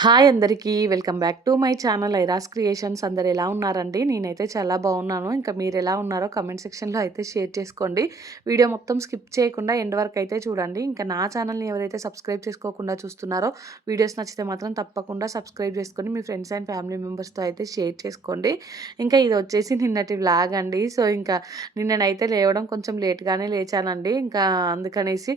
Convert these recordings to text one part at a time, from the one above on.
Hi అందరికీ. Welcome back to my channel Iras creations. అందరు ఎలా ఉన్నారండి? నేనైతే చాలా బాగున్నాను. ఇంకా మీరు ఎలా ఉన్నారో కమెంట్ సెక్షన్‌లో అయితే షేర్ చేసుకోండి. వీడియో మొత్తం స్కిప్ చేయకుండా ఎండ్ వరకు అయితే చూడండి. ఇంకా నా ఛానల్‌ని ఎవరైతే సబ్స్క్రైబ్ చేసుకోకుండా చూస్తున్నారో వీడియోస్ నచ్చితే మాత్రం తప్పకుండా సబ్స్క్రైబ్ చేసుకొని మీ ఫ్రెండ్స్ అండ్ ఫ్యామిలీ మెంబర్స్‌తో అయితే షేర్ చేసుకోండి. ఇంకా ఇది వచ్చేసి నిన్నటి వ్లాగ్ అండి. సో ఇంకా నిన్ననైతే లేవడం కొంచెం లేట్‌గానే లేచానండి. ఇంకా అందుకనేసి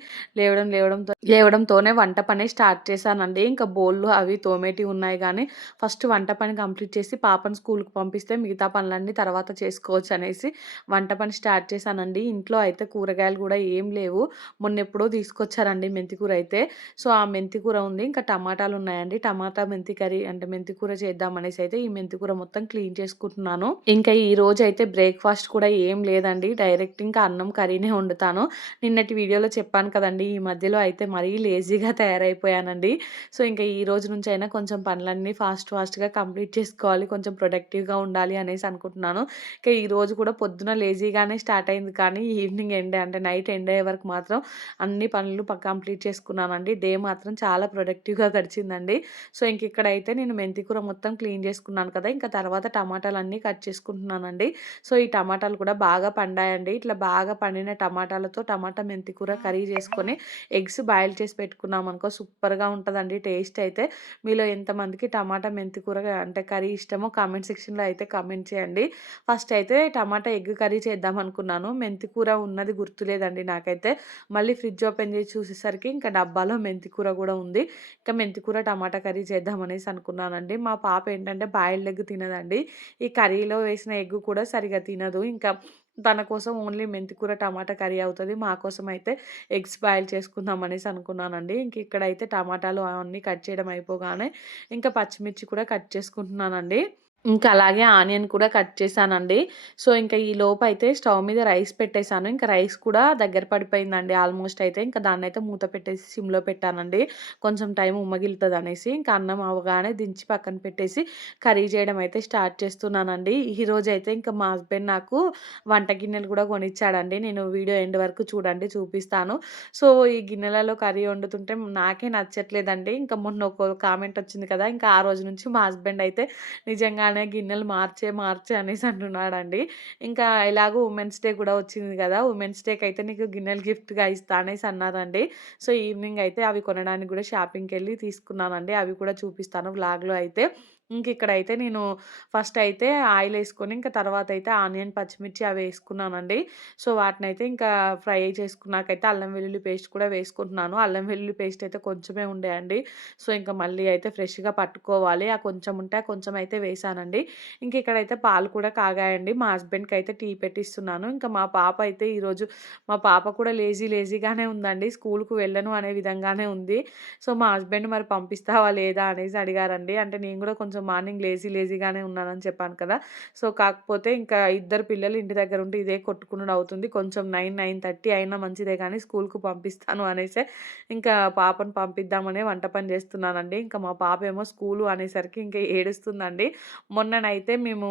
లేవడంతోనే వంట పని స్టార్ట్ చేశానండి. ఇంకా బోళ్ళు అవి తోమేటివి ఉన్నాయి గానీ, ఫస్ట్ వంట పని కంప్లీట్ చేసి పాపను స్కూలుకి పంపిస్తే మిగతా పనులన్నీ తర్వాత చేసుకోవచ్చనేసి వంట పని స్టార్ట్ చేశానండి. ఇంట్లో అయితే కూరగాయలు గూడా ఏం లేవు. మొన్నెప్పుడో తీసుకొచ్చారండి మెంతి కూర అయితే. సో, ఆ మెంతి కూర ఉంది. ఇంకా టమాటాలున్నాయండి. టమాటా మెంతి కర్రీ అంటే మెంతి కూర చేద్దామనేసి అయితే ఈ మెంతి కూర మొత్తం క్లీన్ చేసుకుంటున్నాను. ఇంకా ఈ రోజైతే బ్రేక్‌ఫాస్ట్ కూడా ఏం లేదండి. డైరెక్ట్ ఇంకా అన్నం కర్రీనే వండుతాను. నిన్నటి వీడియోలో చెప్పాను కదండీ! ఈ మధ్యలో అయితే మరీ లేజీగా తయారైపోయానండి. సో, ఇంకా ఈ రోజు నుంచైనా కొంచెం పనులన్నీ ఫాస్ట్‌గా కంప్లీట్ చేసుకోవాలి. కొంచెం ప్రొడక్టివ్‌గా ఉండాలి అనేసి అనుకుంటున్నాను. ఇంకా ఈరోజు కూడా పొద్దున లేజీగానే స్టార్ట్ అయింది కానీ ఈవినింగ్ ఎండ్ అంటే నైట్ ఎండ్ అయ్యే వరకు మాత్రం అన్ని పనులు కంప్లీట్ చేసుకున్నానండి. డే మాత్రం చాలా ప్రొడక్టివ్‌గా గడిచిందండి. సో, ఇంక ఇక్కడైతే నేను మెంతి కూర మొత్తం క్లీన్ చేసుకున్నాను కదా! ఇంకా తర్వాత టమాటాలన్నీ కట్ చేసుకుంటున్నానండి. సో, ఈ టమాటాలు కూడా బాగా పండాయండి. ఇట్లా బాగా పండిన టమాటాలతో టమాటా మెంతి కూర కర్రీ చేసుకొని ఎగ్స్ బాయిల్ చేసి పెట్టుకున్నామనుకో సూపర్‌గా ఉంటదండి టేస్ట్ అయితే. మీలో ఎంతమందికి టమాటా మెంతి కూర అంటే కర్రీ ఇష్టమో కామెంట్ సెక్షన్‌లో అయితే కామెంట్ చేయండి. ఫస్ట్ అయితే టమాటా ఎగ్ కర్రీ చేద్దాం అనుకున్నాను. మెంతి కూర ఉన్నది గుర్తులేదండి నాకైతే. మళ్ళీ ఫ్రిడ్జ్ ఓపెన్ చేసి చూసేసరికి ఇంకా డబ్బాలో మెంతి కూర గూడా ఉంది. ఇంకా మెంతి కూర టమాటా కర్రీ చేద్దామనేసి అనుకున్నానండి. మా పాప ఏంటంటే బాయిల్డ్ ఎగ్ తినదండి. ఈ కర్రీలో వేసిన ఎగ్ కూడా సరిగ్గా తినదు. ఇంకా తన కోసం ఓన్లీ మెంతి కూర టమాటా కర్రీ అవుతది. మా కోసం అయితే ఎగ్స్ బాయిల్ చేసుకుందాం అనేసి అనుకున్నానండి. ఇంక ఇక్కడైతే టమాటాలు అవన్నీ కట్ చేయడం అయిపోగానే ఇంకా పచ్చిమిర్చి కూడా కట్ చేసుకుంటున్నానండి. ఇంకా అలాగే ఆనియన్ కూడా కట్ చేశానండి. సో, ఇంకా ఈ లోపైతే స్టవ్ మీద రైస్ పెట్టేసాను. ఇంకా రైస్ కూడా దగ్గర పడిపోయిందండి ఆల్మోస్ట్ అయితే. ఇంకా దాన్నైతే మూత పెట్టేసి సిమ్‌లో పెట్టానండి. కొంచెం టైం ఉమ్మగిలుతదనేసి. ఇంకా అన్నం అవ్వగానే దించి పక్కన పెట్టేసి కర్రీ చేయడం అయితే స్టార్ట్ చేస్తున్నానండి. ఈరోజైతే ఇంకా మా హస్బెండ్ నాకు వంట గిన్నెలు కూడా కొనిచ్చాడండి. నేను వీడియో ఎండ్ వరకు చూడండి చూపిస్తాను. సో, ఈ గిన్నెలలో కర్రీ వండుతుంటే నాకే నచ్చట్లేదండి. ఇంకా మొన్న ఒక కామెంట్ వచ్చింది కదా! ఇంకా ఆ రోజు నుంచి మా హస్బెండ్ అయితే నిజంగానే గిన్నెలు మార్చే అనేసి అంటున్నాడండి. ఇంకా ఎలాగో ఉమెన్స్ డే కూడా వచ్చింది గదా! ఉమెన్స్ డేకైతే నీకు గిన్నెలు గిఫ్ట్‌గా ఇస్తా అనేసి అన్నారండి. సో, ఈవినింగ్ అయితే అవి కొనడానికి గూడా షాపింగ్‌కెళ్ళి తీసుకున్నానండి. అవి కూడా చూపిస్తాను వ్లాగ్‌లో అయితే. ఇక్కడైతే నేను ఫస్ట్ అయితే ఆయిలేసుకొని ఇంకా తర్వాతయితే ఆనియన్, పచ్చిమిర్చి అవి వేసుకున్నానండి. సో, వాటినైతే ఇంకా ఫ్రై చేసుకున్నాకైతే అల్లం వెల్లుల్లి పేస్ట్ కూడా వేసుకుంటున్నాను. అల్లం వెల్లుల్లి పేస్ట్ అయితే కొంచెమే ఉండే అండి. సో, ఇంకా మళ్ళీ అయితే ఫ్రెష్‌గా పట్టుకోవాలి. ఆ కొంచెం ఉంటే ఆ కొంచెం అయితే వేశానండి. ఇక్కడైతే పాలు కూడా కాగాయండి. మా హస్బెండ్‌కైతే టీ పెట్టిస్తున్నాను. ఇంకా మా పాప అయితే ఈరోజు మా పాప కూడా లేజీగానే ఉందండి. స్కూలుకు వెళ్ళను అనే విధంగానే ఉంది. సో, మా హస్బెండ్ మరి పంపిస్తావా లేదా అనేసి అడిగారండి. అంటే నేను కూడా కొంచెం మార్నింగ్ లేజీగానే ఉన్నానని చెప్పాను కదా! సో, కాకపోతే ఇంకా ఇద్దరు పిల్లలు ఇంటి దగ్గర ఉంటే ఇదే కొట్టుకునుడు అవుతుంది. కొంచెం 9:30 అయినా మంచిదే కానీ స్కూలుకు పంపిస్తాను అనేసే ఇంకా పాపను పంపిద్దామనే వంట పని చేస్తున్నానండి. ఇంకా మా పాపేమో స్కూలు అనేసరికి ఇంకా ఏడుస్తుందండి. మొన్ననైతే మేము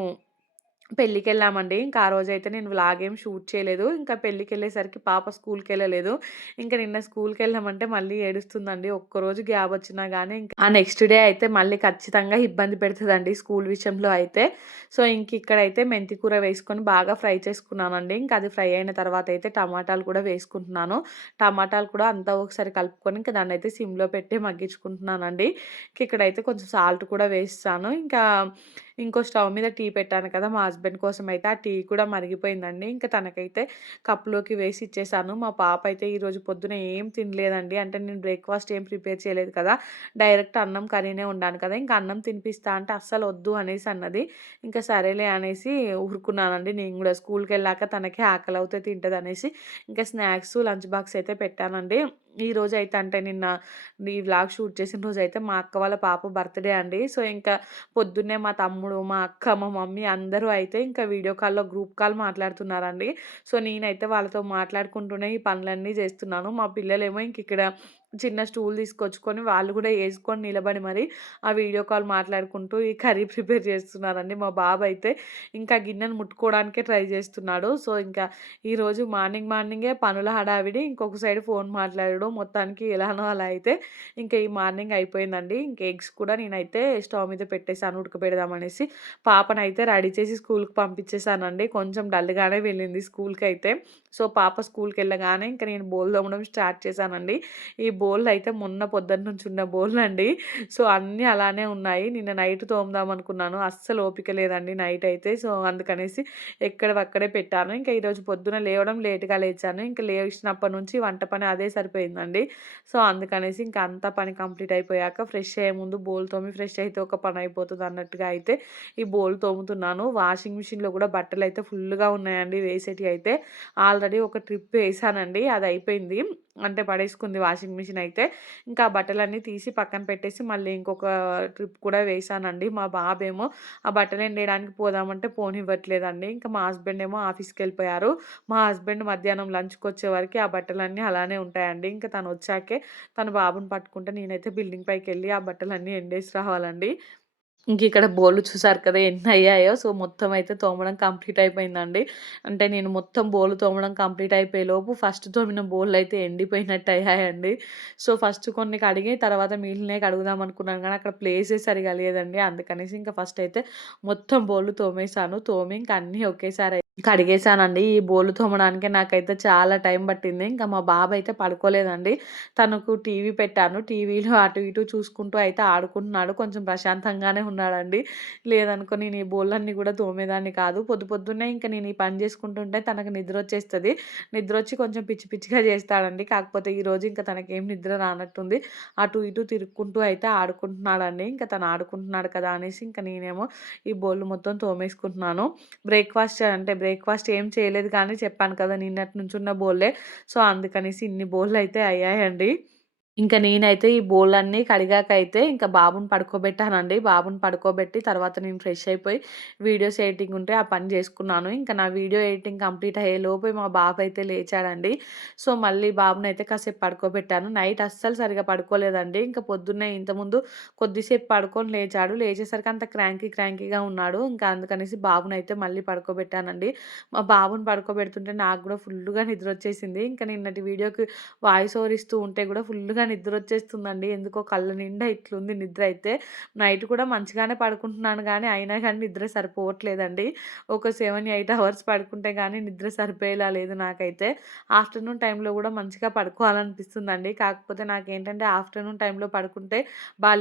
పెళ్ళికెళ్ళామండి. ఇంకా ఆ రోజైతే నేను వ్లాగ్ ఏం షూట్ చేయలేదు. ఇంకా పెళ్ళికెళ్ళేసరికి పాప స్కూల్‌కెళ్ళలేదు. ఇంకా నిన్న స్కూల్‌కెళ్ళామంటే మళ్ళీ ఏడుస్తుందండి. ఒక్కరోజు గ్యాప్ వచ్చినా గానీ ఇంకా ఆ నెక్స్ట్ డే అయితే మళ్ళీ ఖచ్చితంగా ఇబ్బంది పెడతదండి స్కూల్ విషయంలో అయితే. సో, ఇక్కడైతే మెంతి కూర వేసుకొని బాగా ఫ్రై చేసుకున్నానండి. ఇంకా అది ఫ్రై అయిన తర్వాత అయితే టమాటాలు కూడా వేసుకుంటున్నాను. టమాటాలు కూడా అంతా ఒకసారి కలుపుకొని ఇంకా దాన్నైతే సిమ్‌లో పెట్టి మగ్గించుకుంటున్నానండి. ఇక్కడైతే కొంచెం సాల్ట్ కూడా వేసేసాను. ఇంకా ఇంకో స్టవ్ మీద టీ పెట్టాను కదా! మా హస్బెండ్ కోసం అయితే ఆ టీ కూడా మరిగిపోయిందండి. ఇంకా తనకైతే కప్‌లోకి వేసి ఇచ్చేసాను. మా పాప అయితే ఈరోజు పొద్దున ఏం తినలేదండి. అంటే నేను బ్రేక్‌ఫాస్ట్ ఏం ప్రిపేర్ చేయలేదు కదా! డైరెక్ట్ అన్నం కర్రీనే వండాను కదా! ఇంకా అన్నం తినిపిస్తా అంటే అస్సలు వద్దు అనేసి అన్నది. ఇంకా సరేలే అనేసి ఊరుకున్నానండి నేను గూడా. స్కూల్‌కెళ్ళాక తనకి ఆకలవుతే తింటదనేసి ఇంకా స్నాక్స్, లంచ్ బాక్స్ అయితే పెట్టానండి. ఈరోజైతే అంటే నిన్న ఈ వ్లాగ్ షూట్ చేసిన రోజైతే మా అక్క వాళ్ళ పాప బర్త్‌డే అండి. సో, ఇంకా పొద్దున్నే మా తమ్ముడు, మా అక్క, మా మమ్మీ అందరూ అయితే ఇంకా వీడియో కాల్‌లో గ్రూప్ కాల్ మాట్లాడుతున్నారండి. సో, నేనైతే వాళ్ళతో మాట్లాడుకుంటూనే ఈ పనులన్నీ చేస్తున్నాను. మా పిల్లలేమో ఇక్కడ చిన్న స్టూల్ తీసుకొచ్చుకొని వాళ్ళు కూడా యేసుకొని నిలబడి మరి ఆ వీడియో కాల్ మాట్లాడుకుంటూ ఈ కర్రీ ప్రిపేర్ చేస్తున్నారండి. మా బాబు అయితే ఇంకా గిన్నెను ముట్టుకోవడానికే ట్రై చేస్తున్నాడు. సో, ఇంకా ఈరోజు మార్నింగే పనుల హడావిడి. ఇంకొక సైడ్ ఫోన్ మాట్లాడడం. మొత్తానికి ఎలానో అలా అయితే ఇంకా ఈ మార్నింగ్ అయిపోయిందండి. ఇంక ఎగ్స్ కూడా నేనైతే స్టవ్ మీద పెట్టేసాను ఉడకబెడదామనేసి. పాపనైతే రెడీ చేసి స్కూల్‌కి పంపించేసానండి. కొంచెం డల్‌గానే వెళ్ళింది స్కూల్‌కైతే. సో, పాప స్కూల్‌కెళ్ళగానే ఇంక నేను బోలు తోమడం స్టార్ట్ చేశానండి. ఈ బోళ్ళయితే మొన్న పొద్దున్నుంచి ఉన్న బోళ్ళండి. సో, అన్నీ అలానే ఉన్నాయి. నిన్న నైట్ తోముదామనుకున్నాను. అస్సలు ఓపిక లేదండి నైట్ అయితే. సో, అందుకనేసి ఎక్కడివక్కడే పెట్టాను. ఇంకా ఈరోజు పొద్దున లేవడం లేట్‌గా లేచాను. ఇంక లేచినప్పటి నుంచి వంట పని అదే సరిపోయిందండి. సో, అందుకనేసి ఇంక అంతా పని కంప్లీట్ అయిపోయాక ఫ్రెష్ అయ్యే ముందు బోలు తోమి ఫ్రెష్ అయితే ఒక పని అయిపోతది అన్నట్టుగా అయితే ఈ బోలు తోముతున్నాను. వాషింగ్ మిషన్‌లో కూడా బట్టలయితే ఫుల్లుగా ఉన్నాయండి వేసేటియి అయితే. ఆల్రెడీ ఒక ట్రిప్ ఏసానండి. అది అయిపోయింది. అంటే పడేసుకుంది వాషింగ్ మిషన్ అయితే. ఇంకా ఆ బట్టలన్నీ తీసి పక్కన పెట్టేసి మళ్ళీ ఇంకొక ట్రిప్ కూడా వేశానండి. మా బాబేమో ఆ బట్టలు ఎండేయడానికి పోదామంటే పోనివ్వట్లేదండి. ఇంకా మా హస్బెండ్ ఏమో ఆఫీస్‌కెళ్ళిపోయారు. మా హస్బెండ్ మధ్యాహ్నం లంచ్‌కొచ్చే వరకి ఆ బట్టలన్నీ అలానే ఉంటాయండి. ఇంకా తనొచ్చాకే తన బాబుని పట్టుకుంటే నేనైతే బిల్డింగ్ పైకెళ్ళి ఆ బట్టలన్నీ ఎండేసి రావాలండి. ఇంకిక్కడ బోళ్ళు చూసారు కదా ఎన్నయ్యాయో. సో, మొత్తం అయితే తోమడం కంప్లీట్ అయిపోయిందండి. అంటే నేను మొత్తం బోళ్ళు తోమడం కంప్లీట్ అయిపోయేలోపు ఫస్ట్ తోమిన బోళ్ళయితే ఎండిపోయినట్టు అయ్యాయండి. సో, ఫస్ట్ కొన్ని కడిగి తర్వాత మిగిలినయి కడుగుదాం అనుకున్నాను గానీ అక్కడ ప్లేసే సరిగా లేదండి. అందుకనేసి ఇంక ఫస్ట్ అయితే మొత్తం బోళ్ళు తోమేసాను. తోమి ఇంక అన్నీ ఒకేసారి కడిగేసానండి. ఈ బోళ్ళు తోమడానికే నాకైతే చాలా టైం పట్టింది. ఇంకా మా బాబయితే పడుకోలేదండి. తనకు టీవీ పెట్టాను. టీవీలో అటు ఇటు చూసుకుంటూ అయితే ఆడుకుంటున్నాడు. కొంచెం ప్రశాంతంగానే ఉన్నాడండి. లేదనుకో నేను ఈ బోళ్ళన్నీ గూడా తోమేదాన్ని కాదు. పొద్దున్నే ఇంక నేను ఈ పని చేసుకుంటుంటే తనకు నిద్రొచ్చేస్తది. నిద్రొచ్చి కొంచెం పిచ్చి పిచ్చిగా చేస్తాడండి. కాకపోతే ఈరోజు ఇంక తనకేం నిద్ర రానట్టుంది. అటు ఇటు తిరుక్కుంటూ అయితే ఆడుకుంటున్నాడండి. ఇంక తను ఆడుకుంటున్నాడు కదా అనేసి ఇంక నేనేమో ఈ బోళ్ళు మొత్తం తోమేసుకుంటున్నాను. బ్రేక్‌ఫాస్ట్ ఏం చేయలేదు కానీ చెప్పాను కదా! నిన్నటి నుంచున్న బోల్లే. సో, అందుకనేసి ఇన్ని బోళ్ళయితే అయ్యాయండి. ఇంక నేనైతే ఈ బోళ్ళన్నీ కడిగాకైతే ఇంక బాబుని పడుకోబెట్టానండి. బాబుని పడుకోబెట్టి తర్వాత నేను ఫ్రెష్ అయిపోయి వీడియోస్ ఎడిటింగ్ ఉంటే ఆ పని జేసుకున్నాను. ఇంక నా వీడియో ఎడిటింగ్ కంప్లీట్ అయ్యేలోపే మా బాబయితే లేచాడండి. సో, మళ్ళీ బాబునైతే కాసేపు పడుకోబెట్టాను. నైట్ అస్సలు సరిగ్గా పడుకోలేదండి. ఇంక పొద్దున్నే ఇంతకుముందు కొద్దిసేపు పడుకొని లేచాడు. లేచేసరికి అంత క్రాంకీగా ఉన్నాడు. ఇంకా అందుకనేసి బాబునైతే మళ్ళీ పడుకోబెట్టానండి. మా బాబుని పడుకోబెడుతుంటే నాకు గూడా ఫుల్లుగా నిద్రొచ్చేసింది. ఇంక నిన్నటి వీడియోకి వాయిస్ ఓవర్ ఇస్తూ ఉంటే గూడా ఫుల్లుగా నిద్రొచ్చేస్తుందండి. ఎందుకో కళ్ళ నిండా ఇట్లుంది నిద్ర అయితే. నైట్ కూడా మంచిగానే పడుకుంటున్నాను గానీ, అయినా గానీ నిద్ర సరిపోవట్లేదండి. ఒక 7, 8 అవర్స్ పడుకుంటే గానీ నిద్ర సరిపోయేలా లేదు నాకైతే. ఆఫ్టర్‌నూన్ టైంలో గూడా మంచిగా పడుకోవాలనిపిస్తుందండి. కాకపోతే నాకేంటంటే ఆఫ్టర్‌నూన్ టైంలో పడుకుంటే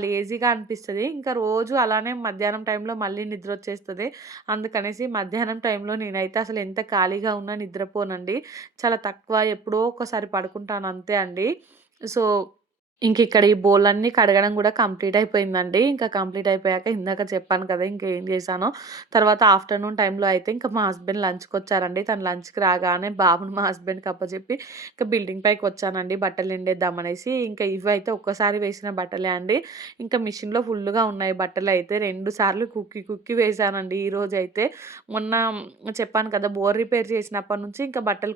లేజీగా అనిపిస్తది. ఇంకా రోజు అలానే మధ్యాహ్నం టైంలో మళ్ళీ నిద్రొచ్చేస్తది. అందుకనేసి మధ్యాహ్నం టైంలో నేనైతే అసలు ఎంత ఖాళీగా ఉన్నా నిద్రపోనండి. చాలా తక్కువ ఎప్పుడో ఒక్కసారి పడుకుంటాను అంతే అండి. సో, ఇంకిక్కడ ఈ బోళ్ళన్నీ కడగడం గూడా కంప్లీట్ అయిపోయిందండి. ఇంకా కంప్లీట్ అయిపోయాక ఇందాక చెప్పాను కదా! ఇంకేం చేశానో. తర్వాత ఆఫ్టర్‌నూన్ టైంలో అయితే ఇంకా మా హస్బెండ్ లంచ్‌కొచ్చారండి. తను లంచ్‌కి రాగానే బాబుని మా హస్బెండ్‌కి అప్పజెప్పి ఇంకా బిల్డింగ్ పైకొచ్చానండి బట్టలు ఎండేద్దామనేసి. ఇంకా ఇవైతే ఒక్కసారి వేసిన బట్టలే అండి. ఇంకా మిషన్‌లో ఫుల్లుగా ఉన్నాయి బట్టలైతే. 2 సార్లు కుక్కి వేశానండి ఈరోజైతే. మొన్న చెప్పాను కదా! బోర్ రిపేర్ చేసినప్పటి నుంచి ఇంకా బట్టలు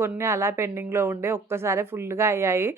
కొన్ని అలా పెండింగ్‌లో ఉండే. ఒక్కసారే ఫుల్లుగా అయ్యాయి.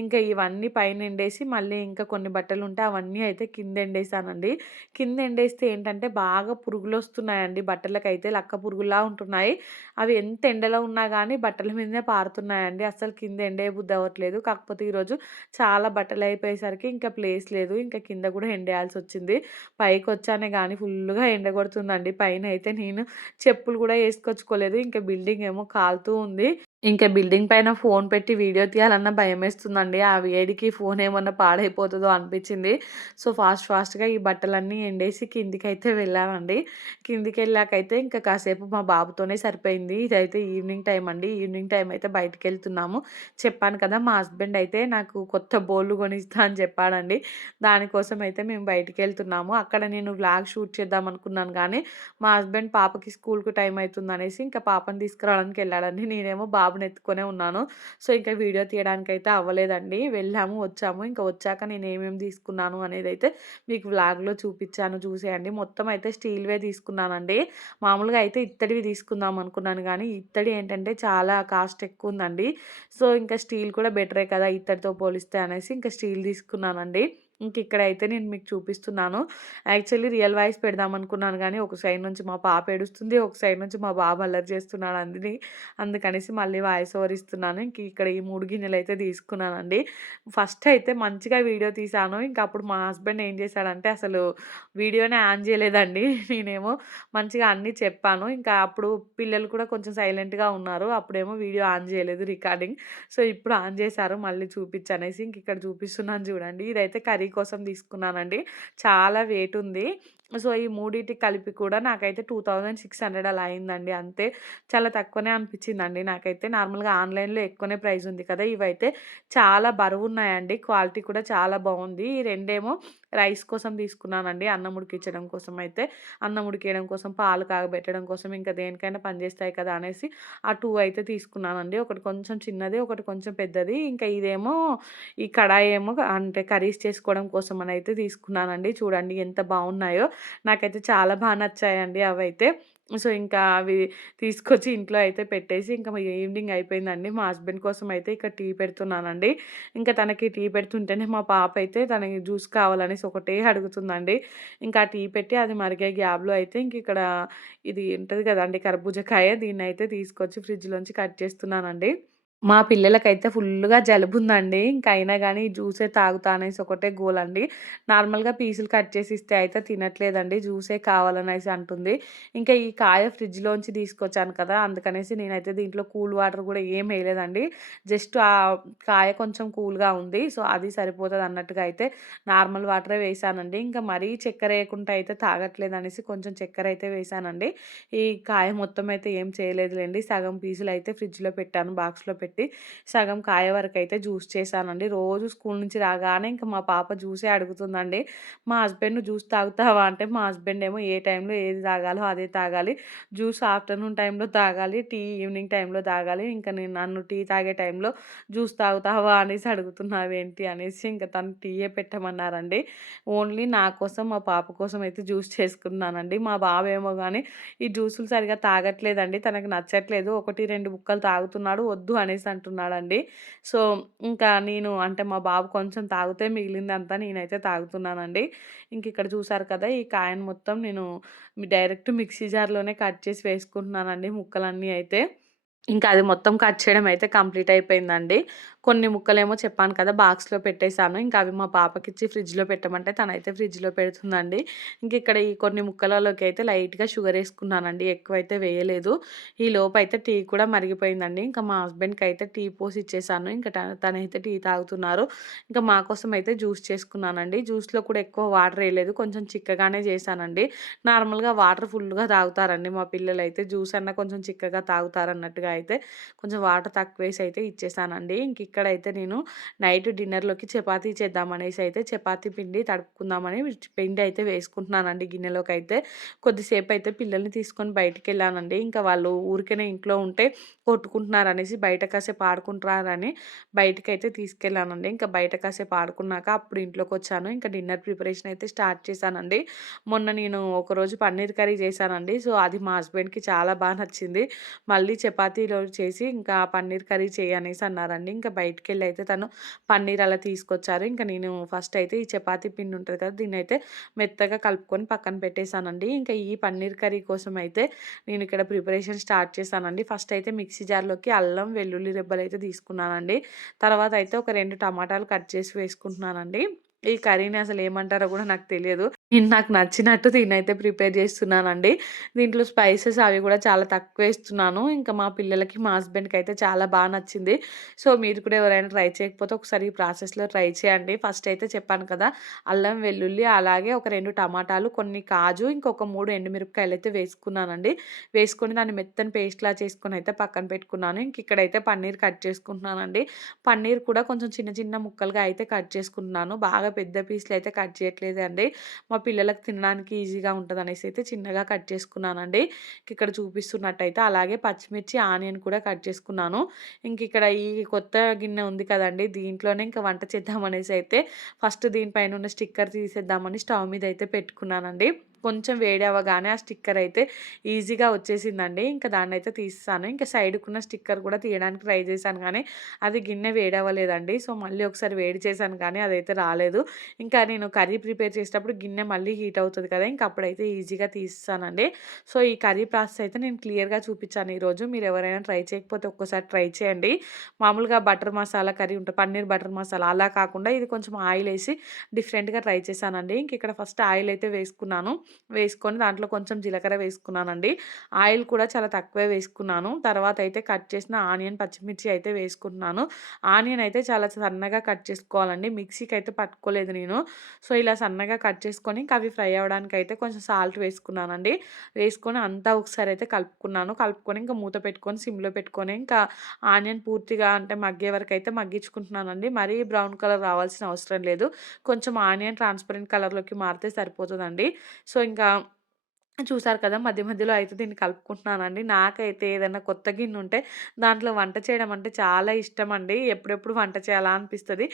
ఇంకా ఇవన్నీ పైన ఎండేసి మళ్ళీ ఇంకా కొన్ని బట్టలుంటే అవన్నీ అయితే కింద ఎండేసానండి. కింద ఎండేస్తే ఏంటంటే బాగా పురుగులొస్తున్నాయండి బట్టలకైతే లక్క పురుగుల్లా ఉంటున్నాయి. అవి ఎంత ఎండలో ఉన్నా గానీ బట్టల మీదనే పారుతున్నాయండి. అస్సలు కింద ఎండేయబుద్ధి అవ్వట్లేదు. కాకపోతే ఈరోజు చాలా బట్టలయిపోయేసరికి ఇంకా ప్లేస్ లేదు. ఇంకా కింద గూడా ఎండేయాల్సొచ్చింది. పైకొచ్చానే గానీ ఫుల్లుగా ఎండ కొడుతుందండి. పైనయితే నేను చెప్పులు గూడా యేసుకొచ్చుకోలేదు. ఇంకా బిల్డింగ్ ఏమో కాలుతూ ఉంది. ఇంకా బిల్డింగ్ పైన ఫోను పెట్టి వీడియో తీయాలన్నా భయమేస్తుందండి. ఆ వేడికి ఫోను ఏమన్నా పాడైపోతదో అనిపిచ్చింది. సో, ఫాస్ట్‌గా ఈ బట్టలన్నీ ఎండేసి కిందికైతే వెళ్ళానండి. కిందికెళ్ళాకైతే ఇంకా కాసేపు మా బాబుతోనే సరిపోయింది. ఇదైతే ఈవినింగ్ టైమ్ అండి. ఈవినింగ్ టైమ్ అయితే బయటికెళ్తున్నాము. చెప్పాను కదా! మా హస్బెండ్ అయితే నాకు కొత్త బోళ్ళు కొనిస్తా అని చెప్పాడండి. దానికోసం అయితే మేము బయటికెళ్తున్నాము. అక్కడ నేను వ్లాగ్ షూట్ చేద్దామనుకున్నాను గానీ, మా హస్బెండ్ పాపకి స్కూలుకి టైం అయితుందనేసి ఇంకా పాపని తీసుకురావడానికెళ్ళాడండి. నేనేమో బాబు బాబుని ఎత్తుకొనే ఉన్నాను. సో, ఇంకా వీడియో తీయడానికైతే అవ్వలేదండి. వెళ్ళాము, వచ్చాము. ఇంకా వచ్చాక నేను ఏమేమి తీసుకున్నాను అనేదైతే మీకు వ్లాగ్‌లో చూపిచ్చాను చూసేయండి. మొత్తం అయితే స్టీల్‌వే తీసుకున్నానండి. మామూలుగా అయితే ఇత్తడివి తీసుకుందాం అనుకున్నాను గానీ, ఇత్తడి ఏంటంటే చాలా కాస్ట్ ఎక్కువుందండి. సో, ఇంకా స్టీల్ కూడా బెటరే కదా! ఇత్తడితో పోలిస్తే అనేసి ఇంకా స్టీల్ తీసుకున్నానండి. ఇక్కడైతే నేను మీకు చూపిస్తున్నాను. యాక్చువల్లీ రియల్ వాయిస్ పెడదామనుకున్నాను గానీ, ఒక సైడ్ నుంచి మా పాప ఏడుస్తుంది. ఒక సైడ్ నుంచి మా బాబు అల్లరి చేస్తున్నాడు అందుకనేసి మళ్ళీ వాయిస్ ఓవర్ ఇస్తున్నాను. ఇక్కడ ఈ 3 గిన్నెలైతే తీసుకున్నానండి. ఫస్ట్ అయితే మంచిగా వీడియో తీశాను. అప్పుడు మా హస్బెండ్ ఏం చేశాడంటే అసలు వీడియోనే ఆన్ చేయలేదండి. నేనేమో మంచిగా అన్నీ చెప్పాను. అప్పుడు పిల్లలు కూడా కొంచెం సైలెంట్‌గా ఉన్నారు. అప్పుడేమో వీడియో ఆన్ చేయలేదు రికార్డింగ్. సో, ఇప్పుడు ఆన్ చేశారు మళ్ళీ చూపిచ్చనేసి. ఇక్కడ చూపిస్తున్నాను చూడండి. ఇదైతే కర్రీ కోసం తీసుకున్నానండి. చాలా వెయిట్ ఉంది. సో, ఈ మూడిటికి కలిపి కూడా నాకైతే 2600 అలా అయిందండి అంతే. చాలా తక్కువనే అనిపించిందండి నాకైతే. నార్మల్‌గా ఆన్‌లైన్‌లో ఎక్కువనే ప్రైస్ ఉంది కదా! ఇవైతే చాలా బరువున్నాయండి. క్వాలిటీ కూడా చాలా బావుంది. ఈ రెండేమో రైస్ కోసం తీసుకున్నానండి. అన్నం ఉడికించడం కోసం అయితే. అన్నం ఉడికియడం కోసం, పాలు కాగబెట్టడం కోసం, ఇంకా దేనికైనా పనిచేస్తాయి కదా అనేసి ఆ 2 అయితే తీసుకున్నానండి. ఒకటి కొంచెం చిన్నది, ఒకటి కొంచెం పెద్దది. ఇదేమో ఈ కడాయేమో అంటే కర్రీస్ చేసుకోవడం కోసం అనైతే తీసుకున్నానండి. చూడండి ఎంత బావున్నాయో. నాకైతే చాలా నచ్చాయండి అవైతే. సో, అవి తీసుకొచ్చి ఇంట్లో అయితే పెట్టేసి ఈవినింగ్ అయిపోయిందండి. మా హస్బెండ్ కోసం అయితే ఇక్కడ టీ పెడుతున్నానండి. తనకి టీ పెడుతుంటేనే మా పాప అయితే తనకి జ్యూస్ కావాలనేసి ఒకటే అడుగుతుందండి. ఆ టీ పెట్టి అది మరిగే గ్యాప్‌లో అయితే ఇక్కడ ఇది ఉంటది కదండీ కర్బూజకాయ దీన్నయితే తీసుకొచ్చి ఫ్రిడ్జ్‌లోంచి కట్ చేస్తున్నానండి. మా పిల్లలకైతే ఫుల్లుగా జలుబుందండి. అయినా గానీ జ్యూసే తాగుతా అనేసి ఒకటే గోలండి. నార్మల్‌గా పీసులు కట్ చేసి ఇస్తే అయితే తినట్లేదండి. జ్యూసే కావాలనేసి అంటుంది. ఈ కాయ ఫ్రిడ్జ్‌లోంచి తీసుకొచ్చాను కదా! అందుకనేసి నేనైతే దీంట్లో కూల్ వాటర్ గూడా ఏం ఎయలేదండి. జస్ట్ ఆ కాయ కొంచెం కూల్‌గా ఉంది. సో, అది సరిపోతదన్నట్టుగా అయితే నార్మల్ వాటరే వేశానండి. మరీ చక్కెర ఎయకుంటే అయితే తాగట్లేదనేసి కొంచెం చక్కెరైతే వేశానండి. ఈ కాయ మొత్తం అయితే ఏం చేయలేదులెండి. సగం పీసులయితే ఫ్రిడ్జ్‌లో పెట్టాను బాక్స్‌లో పెట్టి. సగం కాయ వరకైతే జ్యూస్ చేశానండి. రోజు స్కూల్ నుంచి రాగానే మా పాప జ్యూసే అడుగుతుందండి. మా హస్బెండ్ "నువ్వు జ్యూస్ తాగుతావా?" అంటే మా హస్బెండ్ ఏమో ఏ టైంలో ఏది తాగాలో అదే తాగాలి. జ్యూస్ ఆఫ్టర్‌నూన్ టైంలో తాగాలి. టీ ఈవినింగ్ టైంలో తాగాలి. నన్ను టీ తాగే టైంలో జ్యూస్ తాగుతావా అనేసి అడుగుతున్నావేంటి అనేసి తను టీయే పెట్టమన్నారండి. ఓన్లీ నా కోసం, మా పాప కోసం అయితే జ్యూస్ చేసుకున్నానండి. మా బాబేమో గాని ఈ జ్యూసులు సరిగ్గా తాగట్లేదండి. తనకు నచ్చట్లేదు. 1, 2 ముక్కలు తాగుతున్నాడు. వద్దు అనేసి అంటున్నాడండి. సో, నేను అంటే మా బాబు కొంచెం తాగితే మిగిలిందంతా నేనైతే తాగుతున్నానండి. ఇక్కడ చూసారు కదా! ఈ కాయను మొత్తం నేను డైరెక్ట్ మిక్సీ జార్‌లోనే కట్ చేసి వేసుకుంటున్నానండి ముక్కలన్నీ అయితే. అది మొత్తం కట్ చేయడం అయితే కంప్లీట్ అయిపోయిందండి. కొన్ని ముక్కలేమో చెప్పాను కదా! బాక్స్‌లో పెట్టేసాను. అవి మా పాపకిచ్చి ఫ్రిడ్జ్‌లో పెట్టమంటే తనైతే ఫ్రిడ్జ్‌లో పెడుతుందండి. ఇక్కడ ఈ కొన్ని ముక్కలలోకి అయితే లైట్‌గా షుగరేసుకున్నానండి. ఎక్కువైతే వేయలేదు. ఈ లోపైతే టీ కూడా మరిగిపోయిందండి. మా హస్బెండ్‌కైతే టీ పోసి ఇచ్చేసాను. తనైతే టీ తాగుతున్నారు. మా కోసం అయితే జ్యూస్ చేసుకున్నానండి. జ్యూస్‌లో కూడా ఎక్కువ వాటర్ ఎయలేదు. కొంచెం చిక్కగానే చేశానండి. నార్మల్‌గా వాటర్ ఫుల్‌గా తాగుతారండి మా పిల్లలైతే. జ్యూస్ అన్నా కొంచెం చిక్కగా తాగుతారన్నట్టుగా అయితే కొంచెం వాటర్ తక్కువేసి అయితే ఇచ్చేసానండి. ఇక్కడైతే నేను నైట్ డిన్నర్‌లోకి చపాతీ చేద్దామనేసి అయితే చపాతీ పిండి తడుపుకుందామని పిండి అయితే వేసుకుంటున్నానండి గిన్నెలోకైతే. కొద్దిసేపయితే పిల్లల్ని తీసుకొని బయటికెళ్ళానండి. వాళ్ళు ఊరికేనే ఇంట్లో ఉంటే కొట్టుకుంటున్నారనేసి బయట కాసేపు ఆడుకుంటారని బయటికైతే తీసుకెళ్ళానండి. బయట కాసేపు ఆడుకున్నాక అప్పుడు ఇంట్లోకొచ్చాను. డిన్నర్ ప్రిపరేషన్ అయితే స్టార్ట్ చేశానండి. మొన్న నేను ఒకరోజు పన్నీర్ కర్రీ చేశానండి. సో, అది మా హస్బెండ్‌కి చాలా నచ్చింది. మళ్ళీ చపాతీలో చేసి పన్నీర్ కర్రీ చెయ్యి అనేసి అన్నారండి. బయటికెళ్ళి అయితే తను పన్నీర్ అలా తీసుకొచ్చారు. నేను ఫస్ట్ అయితే ఈ చపాతీ పిండి ఉంటది కదా! దీన్నైతే మెత్తగా కలుపుకొని పక్కన పెట్టేసానండి. ఈ పన్నీర్ కర్రీ కోసం అయితే నేను ఇక్కడ ప్రిపరేషన్ స్టార్ట్ చేశానండి. ఫస్ట్ అయితే మిక్సీ జార్‌లోకి అల్లం, వెల్లుల్లి రెబ్బలైతే తీసుకున్నానండి. తర్వాత అయితే ఒక 2 టమాటాలు కట్ చేసి వేసుకుంటున్నానండి. ఈ కర్రీని అసలు ఏమంటారో కూడా నాకు తెలియదు. నాకు నచ్చినట్టు దీన్నైతే ప్రిపేర్ చేస్తున్నానండి. దీంట్లో స్పైసెస్ అవి కూడా చాలా తక్కువేస్తున్నాను. మా పిల్లలకి, మా హస్బెండ్‌కి అయితే చాలా నచ్చింది. సో, మీరు కూడా ఎవరైనా ట్రై చేయకపోతే ఒకసారి ఈ ప్రాసెస్‌లో ట్రై చేయండి. ఫస్ట్ అయితే చెప్పాను కదా! అల్లం, వెల్లుల్లి అలాగే ఒక 2 టమాటాలు, కొన్ని కాజు, ఇంకొక 3 ఎండుమిరపకాయలైతే వేసుకున్నానండి. వేసుకొని దాన్ని మెత్తని పేస్ట్‌లా చేసుకొని అయితే పక్కన పెట్టుకున్నాను. ఇక్కడైతే పన్నీర్ కట్ చేసుకుంటున్నానండి. పన్నీర్ కూడా కొంచెం చిన్న చిన్న ముక్కలుగా అయితే కట్ చేసుకుంటున్నాను. బాగా పెద్ద పీస్‌లయితే కట్ చేయట్లేదండి. మా పిల్లలకి తినడానికి ఈజీగా ఉంటదనేసి అయితే చిన్నగా కట్ చేసుకున్నానండి. ఇక్కడ చూపిస్తున్నట్టయితే అలాగే పచ్చిమిర్చి, ఆనియన్ కూడా కట్ చేసుకున్నాను. ఇక్కడ ఈ కొత్త గిన్నె ఉంది కదండీ! దీంట్లోనే ఇంకా వంట చేద్దామనేసి అయితే ఫస్ట్ దీనిపైన ఉన్న స్టిక్కర్ తీసేద్దామని స్టవ్ మీద అయితే పెట్టుకున్నానండి. కొంచెం వేడి అవ్వగానే ఆ స్టిక్కర్ అయితే ఈజీగా వచ్చేసిందండి. దాన్నైతే తీసేసాను. సైడ్‌కున్న స్టిక్కర్ కూడా తీయడానికి ట్రై చేశాను గానీ, అది గిన్నె వేడవ్వలేదండి. సో, మళ్ళీ ఒకసారి వేడి చేశాను కానీ అదైతే రాలేదు. నేను కర్రీ ప్రిపేర్ చేసేటప్పుడు గిన్నె మళ్ళీ హీట్ అవుతది కదా! అప్పుడైతే ఈజీగా తీసేసానండి. సో, ఈ కర్రీ ప్రాసెస్ అయితే నేను క్లియర్‌గా చూపించాను ఈరోజు. మీరెవరైనా ట్రై చేయకపోతే ఒక్కసారి ట్రై చేయండి. మామూలుగా బటర్ మసాలా కర్రీ ఉంటది. పన్నీర్ బటర్ మసాలా అలా కాకుండా ఇది కొంచెం ఆయిలేసి డిఫరెంట్‌గా ట్రై చేశానండి. ఇక్కడ ఫస్ట్ ఆయిల్ అయితే వేసుకున్నాను. వేసుకొని దాంట్లో కొంచెం జీలకర్ర వేసుకున్నానండి. ఆయిల్ కూడా చాలా తక్కువే వేసుకున్నాను. తర్వాత అయితే కట్ చేసిన ఆనియన్, పచ్చిమిర్చి అయితే వేసుకుంటున్నాను. ఆనియన్ అయితే చాలా సన్నగా కట్ చేసుకోవాలండి. మిక్సీకి అయితే పట్టుకోలేదు నేను. సో, ఇలా సన్నగా కట్ చేసుకొని అవి ఫ్రై అవ్వడానికైతే కొంచెం సాల్ట్ వేసుకున్నానండి. వేసుకొని అంతా ఒకసారి అయితే కలుపుకున్నాను. కలుపుకొని మూత పెట్టుకొని సిమ్‌లో పెట్టుకొని ఆనియన్ పూర్తిగా అంటే మగ్గే వరకైతే మగ్గించుకుంటున్నానండి. మరీ బ్రౌన్ కలర్ రావాల్సిన అవసరం లేదు. కొంచెం ఆనియన్ ట్రాన్స్‌పరెంట్ కలర్‌లోకి మారితే సరిపోతదండి. సో, చూసారు కదా! మధ్య మధ్యలో అయితే దీన్ని కలుపుకుంటున్నానండి. నాకైతే ఏదైనా కొత్త గిన్నుంటే దాంట్లో వంట చేయడం అంటే చాలా ఇష్టమండి. ఎప్పుడెప్పుడు వంట చేయాలా అనిపిస్తది.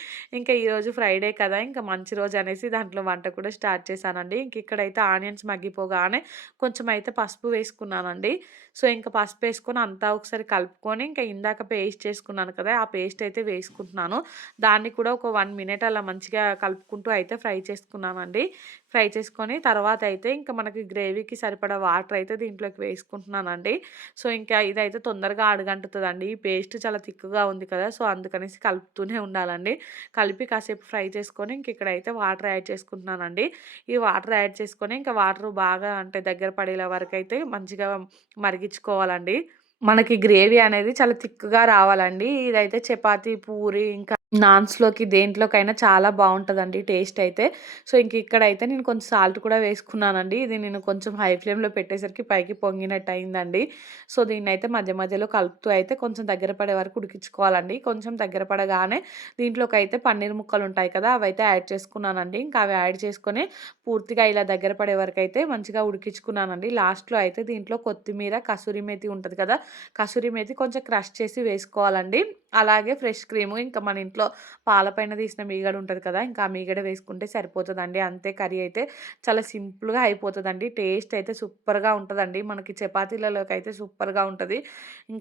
ఈరోజు ఫ్రైడే కదా! మంచి రోజు అనేసి దాంట్లో వంట కూడా స్టార్ట్ చేశానండి. ఇక్కడైతే ఆనియన్స్ మగ్గిపోగానే కొంచెం అయితే పసుపు వేసుకున్నానండి. సో, పసుపేసుకొని అంతా ఒకసారి కలుపుకొని ఇందాక పేస్ట్ చేసుకున్నాను కదా! ఆ పేస్ట్ అయితే వేసుకుంటున్నాను. దాన్ని కూడా ఒక 1 మినిట్ అలా మంచిగా కలుపుకుంటూ అయితే ఫ్రై చేసుకున్నానండి. ఫ్రై చేసుకొని తర్వాత అయితే మనకి గ్రేవీకి సరిపడా వాటర్ అయితే దీంట్లోకి వేసుకుంటున్నానండి. సో, ఇదైతే తొందరగా అడుగంటుతదండి. ఈ పేస్ట్ చాలా థిక్‌గా ఉంది కదా! సో, అందుకనేసి కలుపుతూనే ఉండాలండి. కలిపి కాసేపు ఫ్రై చేసుకొని ఇక్కడైతే వాటర్ యాడ్ చేసుకుంటున్నానండి. ఈ వాటర్ యాడ్ చేసుకొని వాటర్ బాగా అంటే దగ్గర పడేలా వరకైతే మంచిగా మరిగించుకోవాలండి. మనకి గ్రేవీ అనేది చాలా థిక్‌గా రావాలండి. ఇదైతే చపాతీ, పూరి నాన్స్‌లోకి దేంట్లోకైనా చాలా బావుంటదండి టేస్ట్ అయితే. సో, ఇక్కడైతే నేను కొంచెం సాల్ట్ కూడా వేసుకున్నానండి. ఇది నేను కొంచెం హై ఫ్లేమ్‌లో పెట్టేసరికి పైకి పొంగినట్టు అయిందండి. సో, దీన్నైతే మధ్య మధ్యలో కలుపుతూ అయితే కొంచెం దగ్గర పడే వరకు ఉడికించుకోవాలండి. కొంచెం దగ్గర పడగానే దీంట్లోకైతే పన్నీర్ ముక్కలుంటాయి కదా! అవైతే యాడ్ చేసుకున్నానండి. అవి యాడ్ చేసుకొని పూర్తిగా ఇలా దగ్గర పడే వరకైతే మంచిగా ఉడికించుకున్నానండి. లాస్ట్‌లో అయితే దీంట్లో కొత్తిమీర, కసూరి మేతి ఉంటది కదా! కసూరి మేతి కొంచెం క్రష్ చేసి వేసుకోవాలండి. అలాగే ఫ్రెష్ క్రీము మన ఇంట్లో పాల పైన తీసిన మీగడ ఉంటది కదా! ఆ మీగడ వేసుకుంటే సరిపోతదండి. అంతే కర్రీ అయితే చాలా సింపుల్‌గా అయిపోతదండి. టేస్ట్ అయితే సూపర్‌గా ఉంటదండి. మనకి చపాతీలలోకైతే సూపర్‌గా ఉంటది.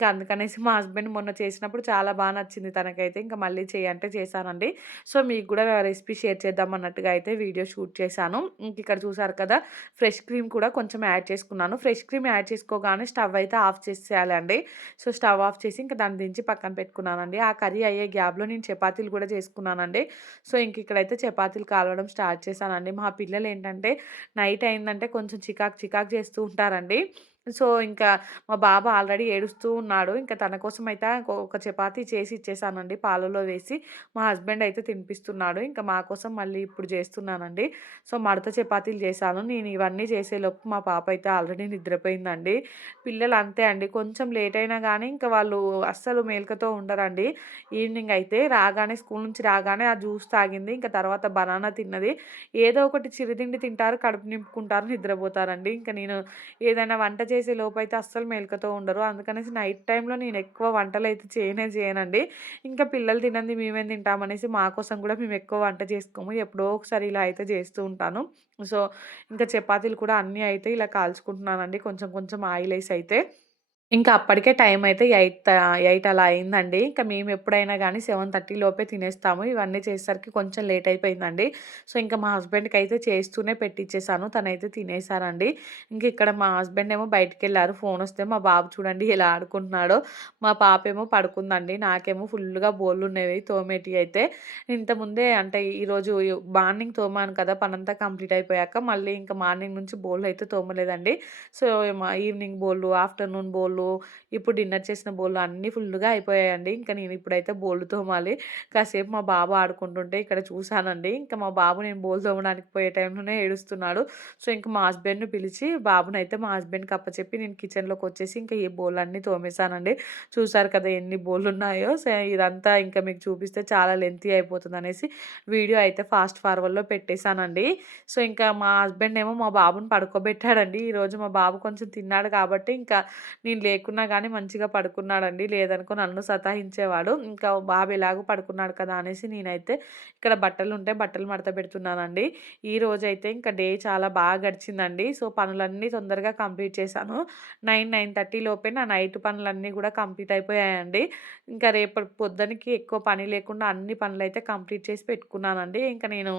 అందుకనేసి మా హస్బెండ్ మొన్న చేసినప్పుడు చాలా నచ్చింది తనకైతే. మళ్ళీ చెయ్యి అంటే చేశానండి. సో, మీకు కూడా రెసిపీ షేర్ చేద్దాం అన్నట్టుగా అయితే వీడియో షూట్ చేశాను. ఇక్కడ చూసారు కదా! ఫ్రెష్ క్రీమ్ కూడా కొంచెం యాడ్ చేసుకున్నాను. ఫ్రెష్ క్రీమ్ యాడ్ చేసుకోగానే స్టవ్ అయితే ఆఫ్ చేసేయాలండి. సో, స్టవ్ ఆఫ్ చేసి దాన్ని దించి పక్కన పెట్టుకున్నానండి. ఆ కర్రీ అయ్యే గ్యాప్‌లో నేను చపాతీలు కూడా చేసుకున్నానండి. సో, ఇక్కడైతే చపాతీలు కాలవడం స్టార్ట్ చేశానండి. మా పిల్లలేంటంటే నైట్ అయిందంటే కొంచెం చికాకు చికాకు చేస్తూ ఉంటారండి. సో, మా బాబు ఆల్రెడీ ఏడుస్తూ ఉన్నాడు. తన కోసం అయితే ఒక చపాతీ చేసి ఇచ్చేసానండి పాలలో వేసి. మా హస్బెండ్ అయితే తినిపిస్తున్నాడు. మా కోసం మళ్ళీ ఇప్పుడు చేస్తున్నానండి. సో, మడత చపాతీలు చేశాను. నేను ఇవన్నీ చేసేలోపు మా పాప అయితే ఆల్రెడీ నిద్రపోయిందండి. పిల్లలు అంతే అండి. కొంచెం లేట్ అయినా గానీ వాళ్ళు అస్సలు మేలుకతో ఉండరండి. ఈవినింగ్ అయితే రాగానే స్కూల్ నుంచి రాగానే ఆ జ్యూస్ తాగింది. తర్వాత బనానా తిన్నది. ఏదో ఒకటి చిరుతిండి తింటారు, కడుపు నింపుకుంటారు, నిద్రపోతారండి. నేను ఏదైనా వంట చేసే లోపైతే అస్సలు మేలుకతో ఉండరు. అందుకనేసి నైట్ టైమ్‌లో నేను ఎక్కువ వంటలైతే చేయనండి. పిల్లలు తినంది మేమేం తింటామనేసి మా కోసం కూడా మేము ఎక్కువ వంట చేసుకోము. ఎప్పుడో ఒకసారి ఇలా అయితే చేస్తూ ఉంటాను. సో, చపాతీలు కూడా అన్నీ అయితే ఇలా కాల్చుకుంటున్నానండి. కొంచెం కొంచెం ఆయిలేసి అయితే. అప్పటికే టైమయితే 8 అలా అయిందండి. మేమెప్పుడైనా గానీ 7:30 లోపే తినేస్తాము. ఇవన్నీ చేసేసరికి కొంచెం లేట్ అయిపోయిందండి. సో, మా హస్బెండ్‌కయితే చేస్తూనే పెట్టిచ్చేసాను. తనైతే తినేసారండి. ఇక్కడ మా హస్బెండేమో బయటికెళ్లారు. ఫోనొస్తే మా బాబు చూడండి ఎలా ఆడుకుంటున్నాడో. మా పాపేమో పడుకుందండి. నాకేమో ఫుల్లుగా బోళ్ళున్నవి తోమేటియయితే. ఇంతకుముందే అంటే ఈరోజు మార్నింగ్ తోమాను కదా! పనంతా కంప్లీట్ అయిపోయాక. మళ్ళీ మార్నింగ్ నుంచి బోళ్ళయితే తోమలేదండి. సో, ఈవినింగ్ బోళ్ళు, ఆఫ్టర్‌నూన్ బోళ్ళు బోళ్ళు, ఇప్పుడు డిన్నర్ చేసిన బోళ్ళు అన్నీ ఫుల్‌గా అయిపోయాయండి. ఇంకా నేను ఇప్పుడైతే బోళ్ళు తోమాలి. కాసేపు మా బాబు ఆడుకుంటుంటే ఇక్కడ చూసానండి. ఇంకా మా బాబు నేను బోళ్ళు తోమడానికి పోయే టైంలోనే ఏడుస్తున్నాడు. సో, ఇంక మా హస్బెండ్‌ని పిలిచి బాబునైతే మా హస్బెండ్‌కి అప్పచెప్పి నేను కిచెన్‌లోకొచ్చేసి ఇంకా ఈ బోళ్ళన్నీ తోమేసానండి. చూసారు కదా ఎన్ని బోళ్ళున్నాయో. సో, ఇదంతా ఇంకా మీకు చూపిస్తే చాలా లెంతీ అయిపోతుందనేసి వీడియో అయితే ఫాస్ట్ ఫార్వర్డ్‌లో పెట్టేసానండి. సో, ఇంకా మా హస్బెండ్ ఏమో మా బాబుని పడుకోబెట్టాడండి. ఈరోజు మా బాబు కొంచెం తిన్నాడు కాబట్టి ఇంకా నేను లేకున్నా గానీ మంచిగా పడుకున్నాడండి. లేదనుకో నన్ను సతాయించేవాడు. ఇంకా బాబు ఎలాగో పడుకున్నాడు కదా అనేసి నేనైతే ఇక్కడ బట్టలుంటే బట్టలు మడత పెడుతున్నానండి. ఈరోజైతే ఇంకా డే చాలా బాగా గడిచిందండి. సో, పనులన్నీ తొందరగా కంప్లీట్ చేశాను. 9:30 లోపే నా నైట్ పనులన్నీ గూడా కంప్లీట్ అయిపోయాయండి. ఇంకా రేపటి పొద్దునకి ఎక్కువ పని లేకుండా అన్ని పనులైతే కంప్లీట్ చేసి పెట్టుకున్నానండి. ఇంకా నేను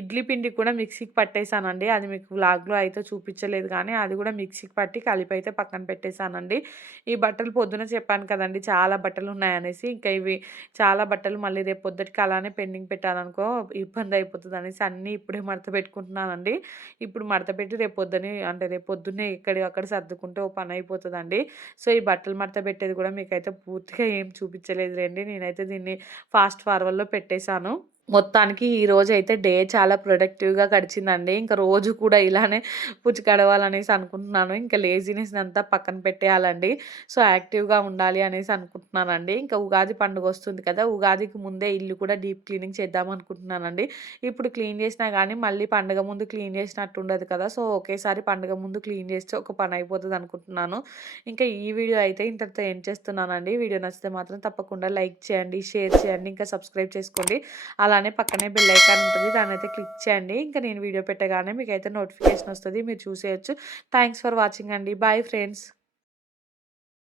ఇడ్లీ పిండి కూడా మిక్సీకి పట్టేసానండి. అది మీకు వ్లాగ్‌లో అయితే చూపించలేదు కానీ అది కూడా మిక్సీకి పట్టి కలిపైతే పక్కన పెట్టేసానండి. ఈ బట్టలు పొద్దున చెప్పాను కదండీ చాలా బట్టలున్నాయనేసి. ఇంకా ఇవి చాలా బట్టలు మళ్ళీ రేపు పొద్దుటికి అలానే పెండింగ్ పెట్టాననుకో ఇబ్బందయిపోతదనేసి అన్నీ ఇప్పుడే మడత పెట్టుకుంటున్నానండి. ఇప్పుడు మడతపెట్టి రేపు పొద్దున్నే అంటే రేపు పొద్దున్నే ఎక్కడివి అక్కడ సర్దుకుంటే ఓ పనయిపోతదండి. సో, ఈ బట్టలు మడత పెట్టేది కూడా మీకైతే పూర్తిగా ఏం చూపించలేదులెండి. నేనైతే దీన్ని ఫాస్ట్ ఫార్వర్డ్‌లో పెట్టేసాను. మొత్తానికి ఈరోజైతే డే చాలా ప్రొడక్టివ్‌గా గడిచిందండి. ఇంక రోజు కూడా ఇలానే పుచ్చుకడవాలనేసి అనుకుంటున్నాను. ఇంకా లేజినెస్‌నంతా పక్కన పెట్టేయాలండి. సో, యాక్టివ్‌గా ఉండాలి అనేసి అనుకుంటున్నానండి. ఇంకా ఉగాది పండుగొస్తుంది కదా! ఉగాదికి ముందే ఇల్లు కూడా డీప్ క్లీనింగ్ చేద్దామనుకుంటున్నానండి. ఇప్పుడు క్లీన్ చేసినా గానీ మళ్ళీ పండుగ ముందు క్లీన్ చేసినట్టు ఉండదు కదా! సో, ఒకేసారి పండుగ ముందు క్లీన్ చేస్తే ఒక పనయిపోతదనుకుంటున్నాను. ఇంకా ఈ వీడియో అయితే ఇంతటితో ఎండ్ చేస్తున్నానండి. వీడియో నచ్చితే మాత్రం తప్పకుండా లైక్ చేయండి, షేర్ చేయండి, ఇంకా సబ్స్క్రైబ్ చేసుకోండి. అలానే పక్కనే బెల్ ఐకాన్ ఉంటుంది. దాన్నైతే క్లిక్ చేయండి. ఇంకా నేను వీడియో పెట్టగానే మీకైతే నోటిఫికేషన్ వస్తది. మీరు చూసేయొచ్చు. థాంక్స్ ఫర్ వాచింగ్ అండి. Bye friends.